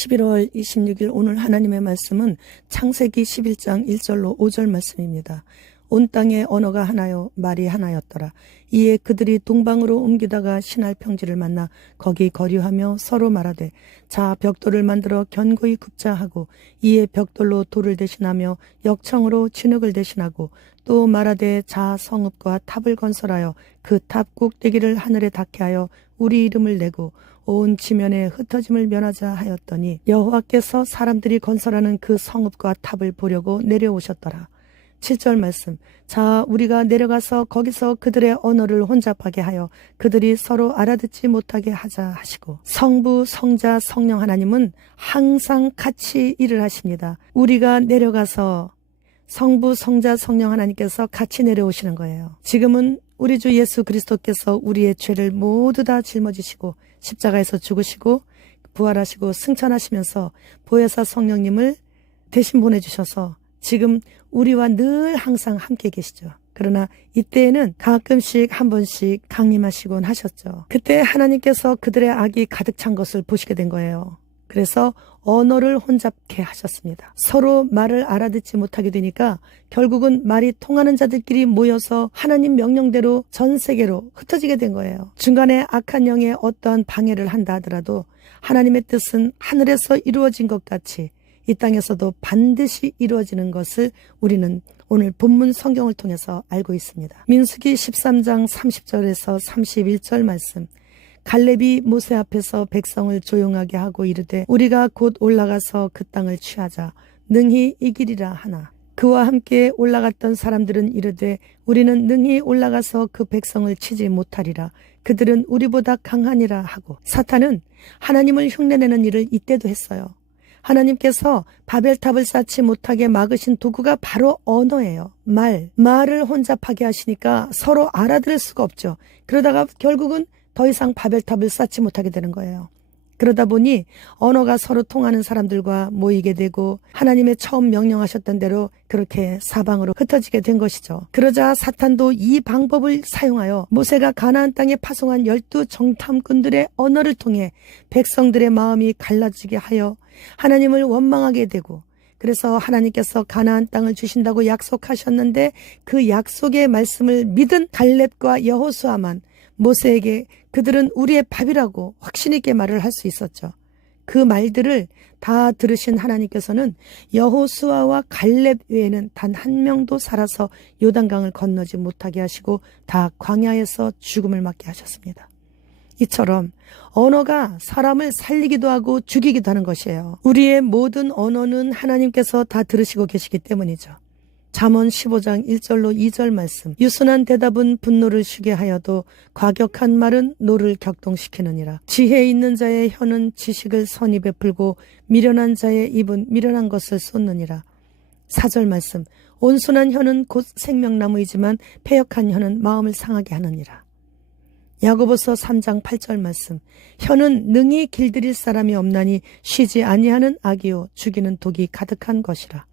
11월 26일 오늘 하나님의 말씀은 창세기 11장 1절로 5절 말씀입니다. 온 땅에 언어가 하나요 말이 하나였더라. 이에 그들이 동방으로 옮기다가 신할 평지를 만나 거기 거류하며 서로 말하되 자 벽돌을 만들어 견고히 굽자 하고 이에 벽돌로 돌을 대신하며 역청으로 진흙을 대신하고 또 말하되 자 성읍과 탑을 건설하여 그 탑 꼭대기를 하늘에 닿게 하여 우리 이름을 내고 온 지면에 흩어짐을 면하자 하였더니 여호와께서 사람들이 건설하는 그 성읍과 탑을 보려고 내려오셨더라. 7절 말씀. 자 우리가 내려가서 거기서 그들의 언어를 혼잡하게 하여 그들이 서로 알아듣지 못하게 하자 하시고, 성부 성자 성령 하나님은 항상 같이 일을 하십니다. 우리가 내려가서 성부 성자 성령 하나님께서 같이 내려오시는 거예요. 지금은 우리 주 예수 그리스도께서 우리의 죄를 모두 다 짊어지시고 십자가에서 죽으시고 부활하시고 승천하시면서 보혜사 성령님을 대신 보내주셔서 지금 우리와 늘 항상 함께 계시죠. 그러나 이때에는 가끔씩 한 번씩 강림하시곤 하셨죠. 그때 하나님께서 그들의 악이 가득 찬 것을 보시게 된 거예요. 그래서 언어를 혼잡케 하셨습니다. 서로 말을 알아듣지 못하게 되니까 결국은 말이 통하는 자들끼리 모여서 하나님 명령대로 전 세계로 흩어지게 된 거예요. 중간에 악한 영에 어떠한 방해를 한다 하더라도 하나님의 뜻은 하늘에서 이루어진 것 같이 이 땅에서도 반드시 이루어지는 것을 우리는 오늘 본문 성경을 통해서 알고 있습니다. 민수기 13장 30절에서 31절 말씀. 갈렙이 모세 앞에서 백성을 조용하게 하고 이르되 우리가 곧 올라가서 그 땅을 취하자 능히 이기리라 하나, 그와 함께 올라갔던 사람들은 이르되 우리는 능히 올라가서 그 백성을 치지 못하리라. 그들은 우리보다 강하니라 하고, 사탄은 하나님을 흉내내는 일을 이때도 했어요. 하나님께서 바벨탑을 쌓지 못하게 막으신 도구가 바로 언어예요. 말을 혼잡하게 하시니까 서로 알아들을 수가 없죠. 그러다가 결국은 더 이상 바벨탑을 쌓지 못하게 되는 거예요. 그러다 보니 언어가 서로 통하는 사람들과 모이게 되고 하나님의 처음 명령하셨던 대로 그렇게 사방으로 흩어지게 된 것이죠. 그러자 사탄도 이 방법을 사용하여 모세가 가나안 땅에 파송한 12 정탐꾼들의 언어를 통해 백성들의 마음이 갈라지게 하여 하나님을 원망하게 되고, 그래서 하나님께서 가나안 땅을 주신다고 약속하셨는데 그 약속의 말씀을 믿은 갈렙과 여호수아만 모세에게 그들은 우리의 밥이라고 확신 있게 말을 할 수 있었죠. 그 말들을 다 들으신 하나님께서는 여호수아와 갈렙 외에는 단 한 명도 살아서 요단강을 건너지 못하게 하시고 다 광야에서 죽음을 맞게 하셨습니다. 이처럼 언어가 사람을 살리기도 하고 죽이기도 하는 것이에요. 우리의 모든 언어는 하나님께서 다 들으시고 계시기 때문이죠. 잠언 15장 1절로 2절 말씀. 유순한 대답은 분노를 쉬게 하여도 과격한 말은 노를 격동시키느니라. 지혜 있는 자의 혀는 지식을 선히 베풀고 미련한 자의 입은 미련한 것을 쏟느니라. 4절 말씀. 온순한 혀는 곧 생명나무이지만 패역한 혀는 마음을 상하게 하느니라. 야고보서 3장 8절 말씀. 혀는 능히 길들일 사람이 없나니 쉬지 아니하는 악이요 죽이는 독이 가득한 것이라.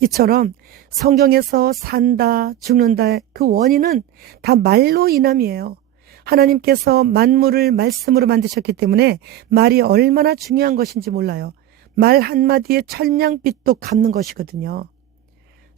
이처럼 성경에서 산다 죽는다의 그 원인은 다 말로 인함이에요. 하나님께서 만물을 말씀으로 만드셨기 때문에 말이 얼마나 중요한 것인지 몰라요. 말 한마디에 천냥빚도 갚는 것이거든요.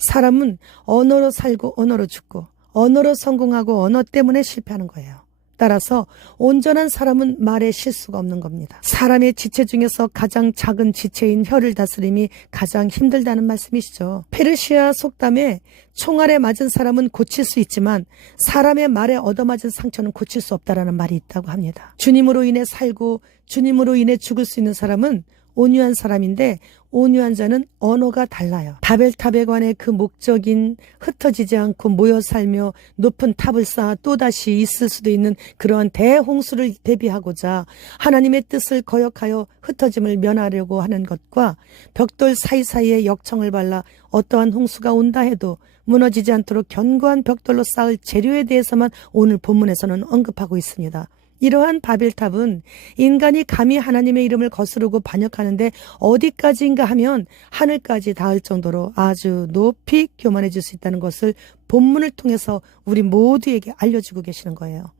사람은 언어로 살고 언어로 죽고 언어로 성공하고 언어 때문에 실패하는 거예요. 따라서 온전한 사람은 말에 실수가 없는 겁니다. 사람의 지체 중에서 가장 작은 지체인 혀를 다스림이 가장 힘들다는 말씀이시죠. 페르시아 속담에 총알에 맞은 사람은 고칠 수 있지만 사람의 말에 얻어맞은 상처는 고칠 수 없다라는 말이 있다고 합니다. 주님으로 인해 살고 주님으로 인해 죽을 수 있는 사람은 온유한 사람인데 온유한 자는 언어가 달라요. 바벨탑에 관해 그 목적인 흩어지지 않고 모여 살며 높은 탑을 쌓아 또다시 있을 수도 있는 그러한 대홍수를 대비하고자 하나님의 뜻을 거역하여 흩어짐을 면하려고 하는 것과 벽돌 사이사이에 역청을 발라 어떠한 홍수가 온다 해도 무너지지 않도록 견고한 벽돌로 쌓을 재료에 대해서만 오늘 본문에서는 언급하고 있습니다. 이러한 바벨탑은 인간이 감히 하나님의 이름을 거스르고 반역하는데 어디까지인가 하면 하늘까지 닿을 정도로 아주 높이 교만해질 수 있다는 것을 본문을 통해서 우리 모두에게 알려주고 계시는 거예요.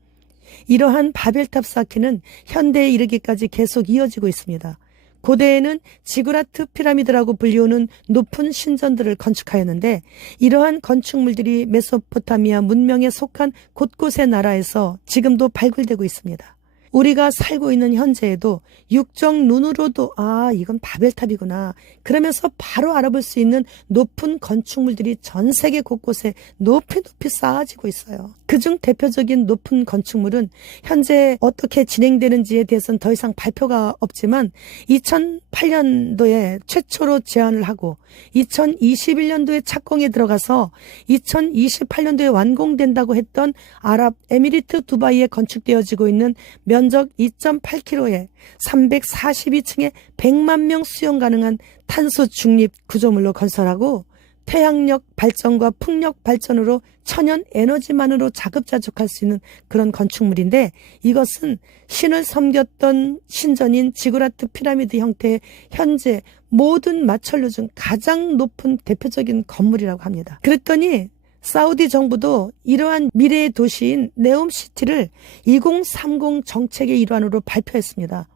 이러한 바벨탑 쌓기는 현대에 이르기까지 계속 이어지고 있습니다. 고대에는 지구라트 피라미드라고 불리우는 높은 신전들을 건축하였는데 이러한 건축물들이 메소포타미아 문명에 속한 곳곳의 나라에서 지금도 발굴되고 있습니다. 우리가 살고 있는 현재에도 육정 눈으로도 이건 바벨탑이구나 그러면서 바로 알아볼 수 있는 높은 건축물들이 전 세계 곳곳에 높이 쌓아지고 있어요. 그중 대표적인 높은 건축물은 현재 어떻게 진행되는지에 대해서는 더 이상 발표가 없지만 2008년도에 최초로 제안을 하고 2021년도에 착공에 들어가서 2028년도에 완공된다고 했던 아랍에미리트 두바이에 건축되어지고 있는 면적 2.8km에 342층에 100만 명 수용 가능한 탄소 중립 구조물로 건설하고 태양력 발전과 풍력 발전으로 천연 에너지만으로 자급자족할 수 있는 그런 건축물인데 이것은 신을 섬겼던 신전인 지구라트 피라미드 형태의 현재 모든 마천루 중 가장 높은 대표적인 건물이라고 합니다. 그랬더니 사우디 정부도 이러한 미래의 도시인 네옴시티를 2030 정책의 일환으로 발표했습니다.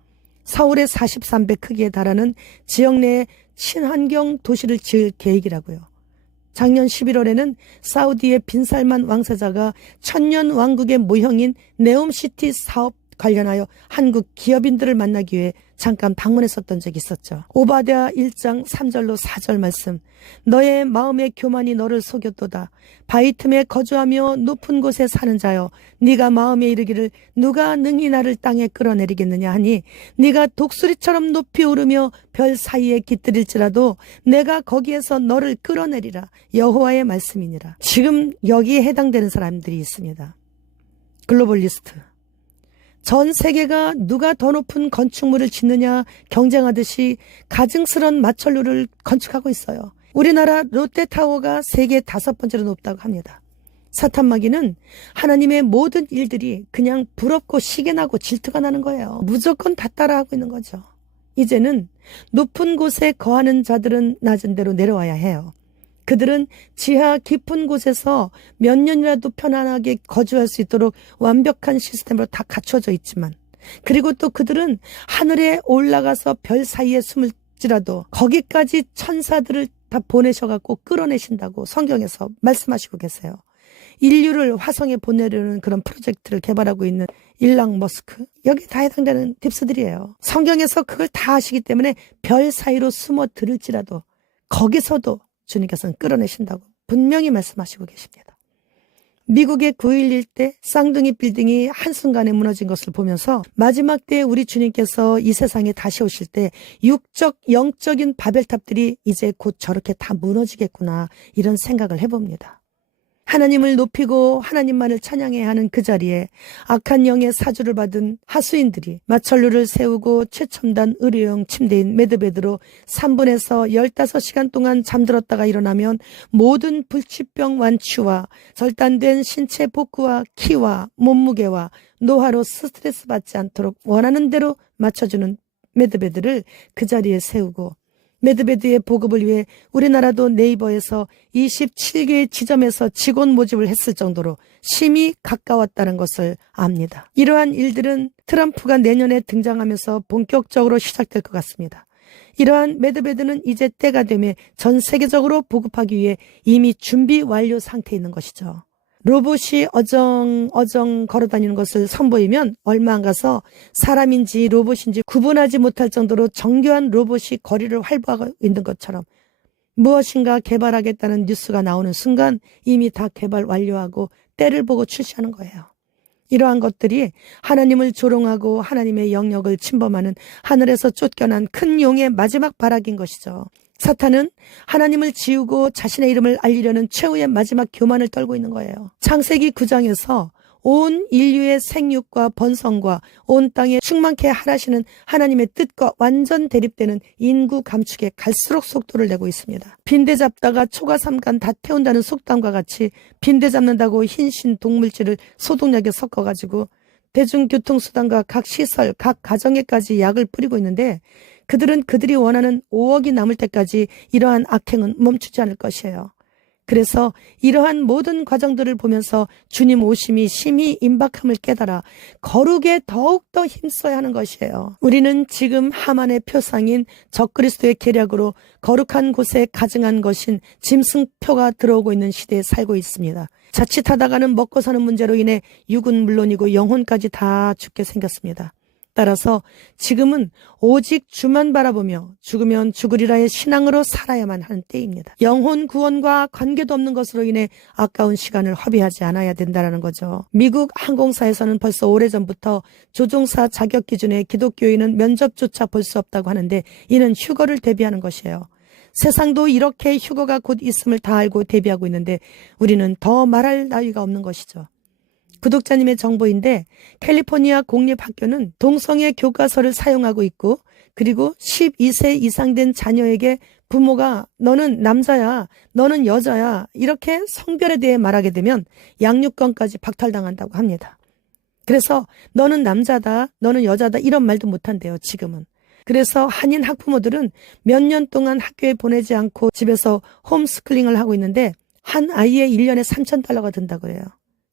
서울의 43배 크기에 달하는 지역 내에 친환경 도시를 지을 계획이라고요. 작년 11월에는 사우디의 빈살만 왕세자가 천년 왕국의 모형인 네옴시티 사업 관련하여 한국 기업인들을 만나기 위해 잠깐 방문했었던 적이 있었죠. 오바댜 1장 3절로 4절 말씀. 너의 마음의 교만이 너를 속였도다. 바위 틈에 거주하며 높은 곳에 사는 자여, 네가 마음에 이르기를 누가 능히 나를 땅에 끌어내리겠느냐 하니 네가 독수리처럼 높이 오르며 별 사이에 깃들일지라도 내가 거기에서 너를 끌어내리라. 여호와의 말씀이니라. 지금 여기에 해당되는 사람들이 있습니다. 글로벌리스트. 전 세계가 누가 더 높은 건축물을 짓느냐 경쟁하듯이 가증스런 마천루를 건축하고 있어요. 우리나라 롯데타워가 세계 5번째로 높다고 합니다. 사탄마귀는 하나님의 모든 일들이 그냥 부럽고 시기나고 질투가 나는 거예요. 무조건 다 따라하고 있는 거죠. 이제는 높은 곳에 거하는 자들은 낮은 데로 내려와야 해요. 그들은 지하 깊은 곳에서 몇 년이라도 편안하게 거주할 수 있도록 완벽한 시스템으로 다 갖춰져 있지만, 그리고 또 그들은 하늘에 올라가서 별 사이에 숨을지라도 거기까지 천사들을 다 보내셔갖고 끌어내신다고 성경에서 말씀하시고 계세요. 인류를 화성에 보내려는 그런 프로젝트를 개발하고 있는 일랑 머스크, 여기 다 해당되는 딥스들이에요. 성경에서 그걸 다 하시기 때문에 별 사이로 숨어 들을지라도 거기서도 주님께서는 끌어내신다고 분명히 말씀하시고 계십니다. 미국의 9.11 때 쌍둥이 빌딩이 한순간에 무너진 것을 보면서 마지막 때에 우리 주님께서 이 세상에 다시 오실 때 육적 영적인 바벨탑들이 이제 곧 저렇게 다 무너지겠구나, 이런 생각을 해봅니다. 하나님을 높이고 하나님만을 찬양해야 하는 그 자리에 악한 영의 사주를 받은 하수인들이 마천루를 세우고 최첨단 의료용 침대인 메드베드로 3분에서 15시간 동안 잠들었다가 일어나면 모든 불치병 완치와 절단된 신체 복구와 키와 몸무게와 노화로 스트레스 받지 않도록 원하는 대로 맞춰주는 메드베드를 그 자리에 세우고, 메드베드의 보급을 위해 우리나라도 네이버에서 27개의 지점에서 직원 모집을 했을 정도로 심히 가까웠다는 것을 압니다. 이러한 일들은 트럼프가 내년에 등장하면서 본격적으로 시작될 것 같습니다. 이러한 메드베드는 이제 때가 되면 전 세계적으로 보급하기 위해 이미 준비 완료 상태에 있는 것이죠. 로봇이 어정 걸어다니는 것을 선보이면 얼마 안 가서 사람인지 로봇인지 구분하지 못할 정도로 정교한 로봇이 거리를 활보하고 있는 것처럼 무엇인가 개발하겠다는 뉴스가 나오는 순간 이미 다 개발 완료하고 때를 보고 출시하는 거예요. 이러한 것들이 하나님을 조롱하고 하나님의 영역을 침범하는 하늘에서 쫓겨난 큰 용의 마지막 발악인 것이죠. 사탄은 하나님을 지우고 자신의 이름을 알리려는 최후의 마지막 교만을 떨고 있는 거예요. 창세기 9장에서 온 인류의 생육과 번성과 온 땅에 충만케 하라시는 하나님의 뜻과 완전 대립되는 인구 감축에 갈수록 속도를 내고 있습니다. 빈대 잡다가 초가 삼간 다 태운다는 속담과 같이 빈대 잡는다고 흰신 동물질을 소독약에 섞어가지고 대중교통수단과 각 시설, 각 가정에까지 약을 뿌리고 있는데, 그들은 그들이 원하는 5억이 남을 때까지 이러한 악행은 멈추지 않을 것이에요. 그래서 이러한 모든 과정들을 보면서 주님 오심이 심히 임박함을 깨달아 거룩에 더욱더 힘써야 하는 것이에요. 우리는 지금 하만의 표상인 적그리스도의 계략으로 거룩한 곳에 가증한 것인 짐승표가 들어오고 있는 시대에 살고 있습니다. 자칫하다가는 먹고 사는 문제로 인해 육은 물론이고 영혼까지 다 죽게 생겼습니다. 따라서 지금은 오직 주만 바라보며 죽으면 죽으리라의 신앙으로 살아야만 하는 때입니다. 영혼 구원과 관계도 없는 것으로 인해 아까운 시간을 허비하지 않아야 된다는 거죠. 미국 항공사에서는 벌써 오래전부터 조종사 자격 기준에 기독교인은 면접조차 볼 수 없다고 하는데 이는 휴거를 대비하는 것이에요. 세상도 이렇게 휴거가 곧 있음을 다 알고 대비하고 있는데 우리는 더 말할 나위가 없는 것이죠. 구독자님의 정보인데 캘리포니아 공립학교는 동성애 교과서를 사용하고 있고 그리고 12세 이상 된 자녀에게 부모가 너는 남자야, 너는 여자야 이렇게 성별에 대해 말하게 되면 양육권까지 박탈당한다고 합니다. 그래서 너는 남자다, 너는 여자다 이런 말도 못한대요, 지금은. 그래서 한인 학부모들은 몇 년 동안 학교에 보내지 않고 집에서 홈스쿨링을 하고 있는데 한 아이의 1년에 $3,000가 든다고 해요.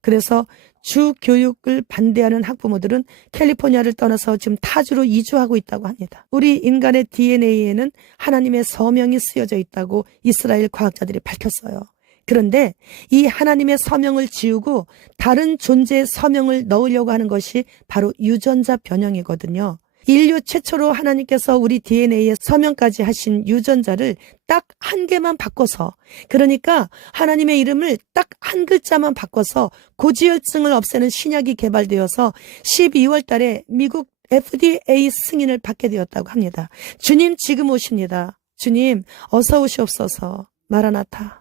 그래서 주 교육을 반대하는 학부모들은 캘리포니아를 떠나서 지금 타주로 이주하고 있다고 합니다. 우리 인간의 DNA에는 하나님의 서명이 쓰여져 있다고 이스라엘 과학자들이 밝혔어요. 그런데 이 하나님의 서명을 지우고 다른 존재의 서명을 넣으려고 하는 것이 바로 유전자 변형이거든요. 인류 최초로 하나님께서 우리 DNA에 서명까지 하신 유전자를 딱 한 개만 바꿔서, 그러니까 하나님의 이름을 딱 한 글자만 바꿔서 고지혈증을 없애는 신약이 개발되어서 12월 달에 미국 FDA 승인을 받게 되었다고 합니다. 주님 지금 오십니다. 주님 어서 오시옵소서. 마라나타.